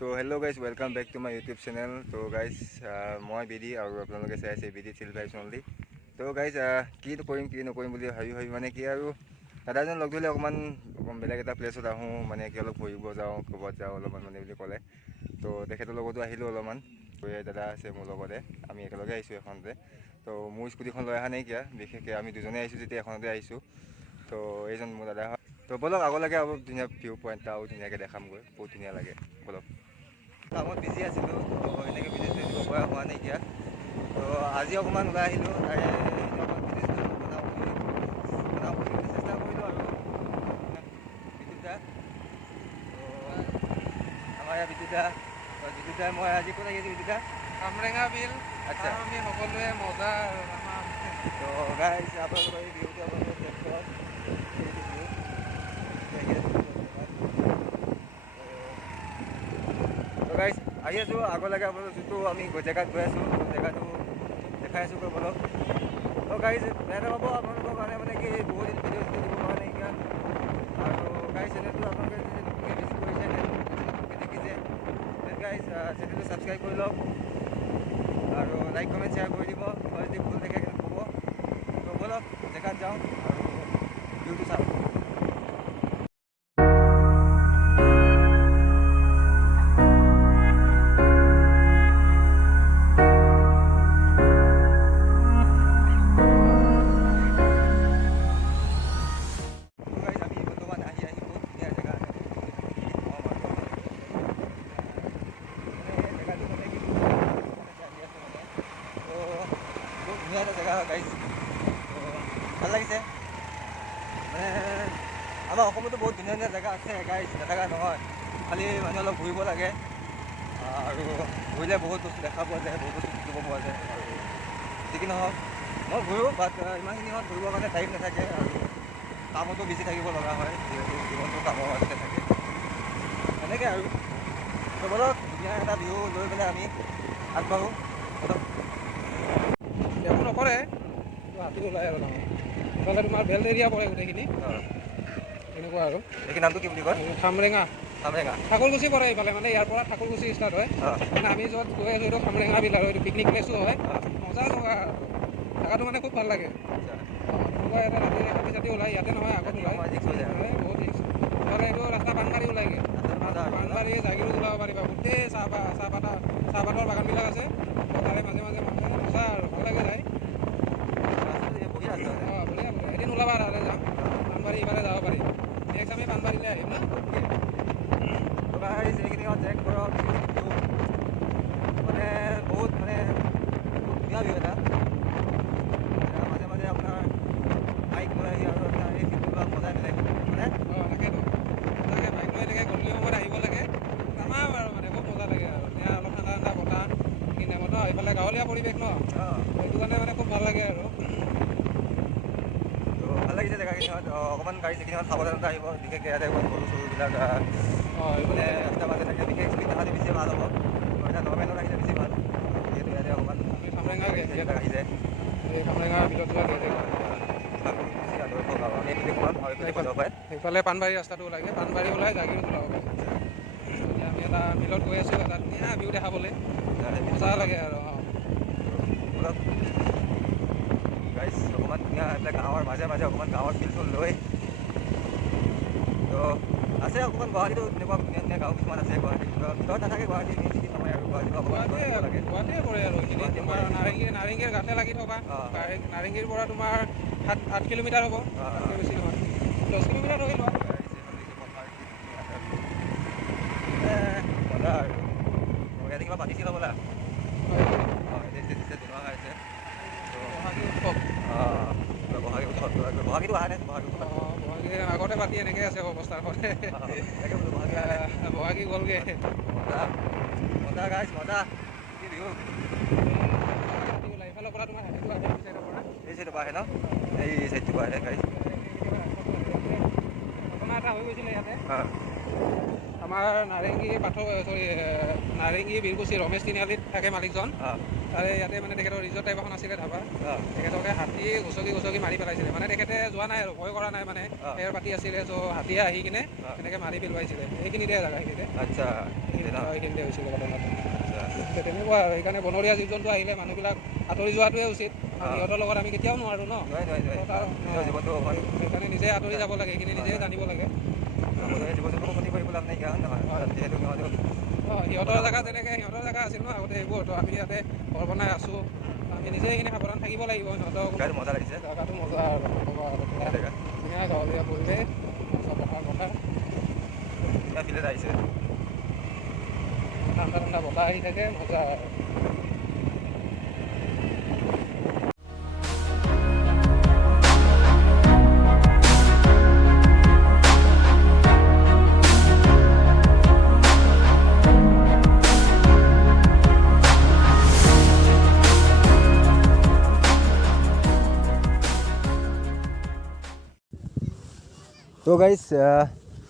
তো hello' guys welcome back to my YouTube channel. তো guys মই বিধি আৰু আপোনালোকে চাই আছে বিধি চিল ভাইবছ অনলি। তো গাইজ কি কৰিম কি নকৰিম বুলি ভাবি মানে কি আৰু দাদাজন লগ ধৰিলে অকণমান বেলেগ এটা প্লেছত আহোঁ, মানে কি অলপ ফুৰিব যাওঁ, ক'ৰবাত যাওঁ অলপমান মানে বুলি ক'লে। তো তেখেতৰ লগতো আহিলোঁ অলপমান। দাদা আছে মোৰ লগতে, আমি একেলগে আহিছোঁ এখনতে। তো মোৰ স্কুটিখন লৈ অহা নাইকিয়া, বিশেষকৈ আমি দুজনে আহিছোঁ যেতিয়া এখনতে আহিছোঁ। তো এইজন মোৰ দাদা হয়। তো ব'লক আগলৈকে অলপ ধুনীয়া ভিউ পইণ্ট এটা আৰু ধুনীয়াকৈ দেখামগৈ, বহুত ধুনীয়া লাগে। ব'লক। কামত বিজি আছিলোঁ, তো এনেকৈ ভিডিঅ'টো দিব পৰা হোৱা নাইকিয়া। তো আজি অকণমান ওলাই আহিলোঁ, অকণমান ভিডিঅ'টো বনাওঁ বুলি চেষ্টা কৰিলোঁ আৰু বিদ্যুৎ দা। তো আমাৰ ইয়াৰ বিদ্যুৎ দা মই আজি ক'ত আহিছোঁ বিদ্যুৎ দা? খামৰেঙা বিল। আচ্ছা, আমি সকলোৱে মজা আৰু তো গাইজ আপোনালোকৰ এই ভিউটো আপোনালোকে চেক কৰক। তো গাইজ আহি আছোঁ আগলৈকে, আপোনালোক যোনটো আমি জেগাত গৈ আছোঁ জেগাটো দেখাই আছোঁ গৈ ব'লক। তো গাইজ বেয়া নাপাব আপোনালোকৰ কাৰণে, মানে কি বহুত দিন ভিডিঅ' দিব পৰা নাইকিয়া। আৰু গাইজ চেনেলটো আপোনালোকে যদি নতুনকৈ ভিজিট কৰিছে, দেখিছে দেন গাইজ চেনেলটো ছাবস্ক্ৰাইব কৰি লওক আৰু লাইক কমেণ্ট শ্বেয়াৰ কৰি দিব। কিবা যদি ভুল থাকে ক'ব। তো ব'লক জেগাত যাওঁ আৰু ভিউটো চাওঁ। ধুনীয়া এটা জেগা হয় গাইজ, ভাল লাগিছে। মানে আমাৰ অসমতো বহুত ধুনীয়া ধুনীয়া জেগা আছে গাইজ, নাথাকা নহয়, খালি মানুহে অলপ ঘূৰিব লাগে আৰু ঘূৰিলে বহুত বস্তু দেখা পোৱা যায়, বহুত বস্তু শিকিব পোৱা যায়। আৰু যি কি নহওক মই ঘূৰোঁ, বাট ইমানখিনিত ঘূৰিবৰ কাৰণে টাইম নাথাকে আৰু কামতো বেছি থাকিব লগা হয়, যিহেতু জীৱনটো কামৰ মাজতে থাকে এনেকৈ আৰু। তো ব'লক ধুনীয়া এটা ভিউ লৈ পেলাই আমি আগবাঢ়োঁ। ব'লক। একো নকৰে, হাতী ওলাই আৰু ডাঙৰ ইফালে তোমাৰ বেল্ট এৰিয়া পৰে গোটেইখিনি, এনেকুৱা আৰু। এইখিনি নামটো কি বুলি কয়? খামৰেঙা। খামৰেঙা ঠাকুৰকুচি পৰে এইফালে, মানে ইয়াৰ পৰা ঠাকুৰকুচি ষ্টাৰ্ট হয়। মানে আমি য'ত গৈ আছোঁ এইটো খামৰেঙা বিল আৰু এইটো পিকনিক প্লেচো হয়। মজা জেগা আৰু জেগাটো মানে খুব ভাল লাগে। কোনোবা এটা হাতী চাতী ওলাই, ইয়াতে নহয় আগত ওলাই, বহুত ৰিক্স। ইফালে এইটো ৰাস্তা বানবাৰী ওলাইগৈ, বানবাৰী জাগিৰোড ওলাব পাৰিবা। গোটেই চাহপাতৰ বাগানবিলাক আছে, তাৰে মাজে মাজে মানুহ মজা আৰু ভাল লাগে যায়। বঢ়িয়া বঢ়িয়া, এদিন ওলাবা তাতে যাম, বানবাৰী ইফালে যাব পাৰি। নেক্সট আমি বানবাৰীলৈ আহিম না। এইখিনি চেক কৰক, মানে বহুত ধুনীয়া ভিউ এটা। মাজে মাজে আপোনাৰ বাইক লৈ আহি আৰু আপোনাৰ এই ভিউটো লোৱা মজাই বেলেগ মানে। তাকেতো তাকে বাইক লৈ এনেকৈ গধূলি সময়ত আহিব লাগে, যাম আৰু মানে খুব মজা লাগে আৰু এতিয়া অলপ ঠাণ্ডা ঠাণ্ডা বতাহ এইখিনি টাইমত ন, এইফালে গাঁৱলীয়া পৰিৱেশ ন, সেইটো কাৰণে মানে খুব ভাল লাগে আৰু। তো ভাল লাগিছে জেগাখিনিত। অকণমান গাড়ী যিখিনিত সাৱধানতা আহিব, বিশেষকৈ ইয়াতে অকণমান গৰু চৰুবিলাক মানে ৰাস্তা মাজে থাকে, বিশেষ স্পীড নাখালে বেছি ভাল হ'ব। এতিয়া নৰ্মেলত আহিলে বেছি ভাল, যিহেতু ইয়াতে অকণমান খামৰেঙা আহিছে। এই খামৰেঙাৰ ভিতৰত যোৱা সেইফালে পাণবাৰী ৰাস্তাটো ওলাইগৈ, পাণবাৰী ওলাই জাগিৰোড ওলাব পাৰে। এতিয়া আমি এটা মিলত গৈ আছোঁ, এটা ধুনীয়া ভিউ দেখাবলৈ মজা লাগে আৰু। গাইজ অকণমান ধুনীয়া এইবিলাক গাঁৱৰ মাজে মাজে অকণমান গাঁৱৰ ফিল চুল লৈ। তো আছে অকণমান গুৱাহাটীতো তেনেকুৱা ধুনীয়া ধুনীয়া গাঁও কিছুমান আছে। গুৱাহাটীত ভিতৰত নাথাকে, গুৱাহাটী মেইন চিটি নহয় আৰু গুৱাহাটীয়ে পৰে আৰু এইখিনি। তোমাৰ নাৰেংগীৰ গাঁতে লাগি থকা, নাৰেংগীৰ পৰা তোমাৰ 8 কিলোমিটাৰ হ'ব, তাতকৈ বেছি নহয়, 10 কিলোমিটাৰ ধৰি লোৱা। মজা আৰু ইয়াতে কিবা পাতিছিল হ'বলা, বহাগীটো অহা নাই। বহাগী আগতে পাতি এনেকৈ আছে অৱস্থা, বহাগী গ'লগৈ। মজা গাইজ মজা, কি বিহু। এইফালৰ পৰা তোমাৰ হাতীটো আহে, এই চাইডৰ পৰা আহে ন, এই চাইডটোৰ পৰা আহে গাইজ। ঘটনা এটা হৈ গৈছিলে ইয়াতে, আমাৰ নাৰেংগী বীৰকুচি ৰমেশ তিনিআলিত থাকে মালিকজন। তাৰে ইয়াতে মানে তেখেতৰ ৰিজৰ্ট টাইপ এখন আছিলে ধাবা, তেখেতকে হাতীয়ে গছকি মাৰি পেলাইছিলে। মানে তেখেতে যোৱা নাই আৰু ভয় কৰা নাই, মানে খেৰ পাতি আছিলে, চ' হাতীয়ে আহি কিনে তেনেকৈ মাৰি পেলোৱাইছিলে এইখিনিতে জেগাখিনিতে। আচ্ছা এইখিনিতে হৈছিলে ঘটনাটো। তেনেকুৱা আৰু সেইকাৰণে বনৰীয়া জীৱ জন্তু আহিলে মানুহবিলাক আঁতৰি যোৱাটোৱে উচিত। সিহঁতৰ লগত আমি কেতিয়াও নোৱাৰোঁ ন, জীৱনটো সেইকাৰণে নিজে আঁতৰি যাব লাগে, সেইখিনি নিজে জানিব লাগে। জীৱ জন্তুকো ক্ষতি কৰিব লাভ নাইকিয়া হয় নহয়, যিহেতু সিহঁতৰ জেগা যেনেকৈ সিহঁতৰ জেগা আছিল ন আগতে, এইবোৰতো আমি ইয়াতে ঘৰ বনাই আছোঁ, আমি নিজে সেইখিনি সাৱধান থাকিব লাগিব। সিহঁতক মজা লাগিছে, জেগাটো মজা আৰু ধুনীয়া গাঁৱলীয়া পৰিৱেশ, পথাৰ ফিল্ডত আহিছে, ঠাণ্ডা ঠাণ্ডা বতাহ আহি থাকে, মজা আৰু। তো গাইজ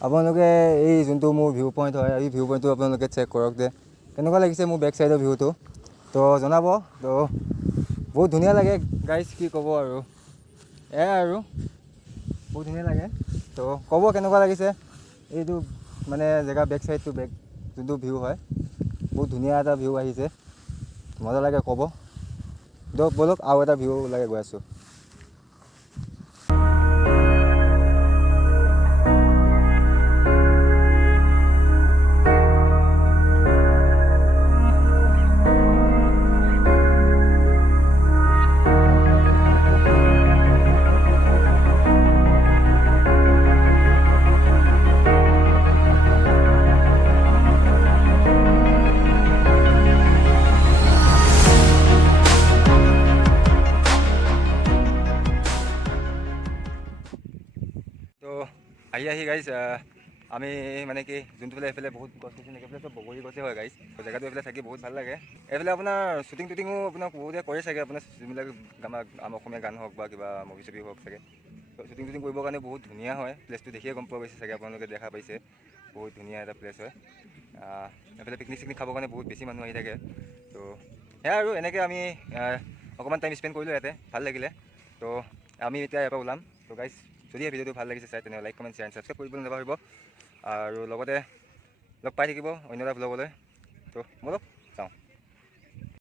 আপোনালোকে এই যোনটো মোৰ ভিউ পইণ্ট হয়, এই ভিউ পইণ্টটো আপোনালোকে চেক কৰক যে কেনেকুৱা লাগিছে মোৰ বেক চাইডৰ ভিউটো, তো জনাব। তো বহুত ধুনীয়া লাগে গাইজ, কি ক'ব আৰু, এয়াই আৰু বহুত ধুনীয়া লাগে। তো ক'ব কেনেকুৱা লাগিছে এইটো মানে জেগা বেক চাইডটো, বেক যোনটো ভিউ হয়, বহুত ধুনীয়া এটা ভিউ আহিছে, মজা লাগে ক'ব। দিয়ক ব'লক আৰু এটা ভিউ লাগে গৈ আছোঁ। তো আহি গাইজ আমি মানে কি যোনটো ফালে এইফালে বহুত গছ গছনি, এইফালে চব বগৰী গছে হয় গাইজ। তো জেগাটো এইফালে থাকি বহুত ভাল লাগে। এইফালে আপোনাৰ শ্বুটিং টুটিঙো আপোনাৰ বহুতে কৰে চাগে, আপোনাৰ যোনবিলাক আমাৰ অসমীয়া গান হওক বা কিবা মুভি চুভি হওক চাগে। তো শ্বুটিং টুটিং কৰিবৰ কাৰণে বহুত ধুনীয়া হয় প্লেচটো, দেখিয়ে গম পোৱা গৈছে চাগে, আপোনালোকে দেখা পাইছে, বহুত ধুনীয়া এটা প্লেচ হয়। এইফালে পিকনিক চিকনিক খাবৰ কাৰণে বহুত বেছি মানুহ আহি থাকে। তো সেয়া আৰু এনেকৈ আমি অকণমান টাইম স্পেণ্ড কৰিলোঁ ইয়াতে, ভাল লাগিলে। তো আমি এতিয়া ইয়াৰ পৰা ওলাম। তো গাইজ যদি এই ভিডিঅ'টো ভাল লাগিছে চাই, তেনেহ'লে like comment share and subscribe কৰিবলৈ নাপাহৰিব, আৰু লগতে লগ পাই থাকিব অন্য এটা ভ্লগলৈ। তো ব'লক।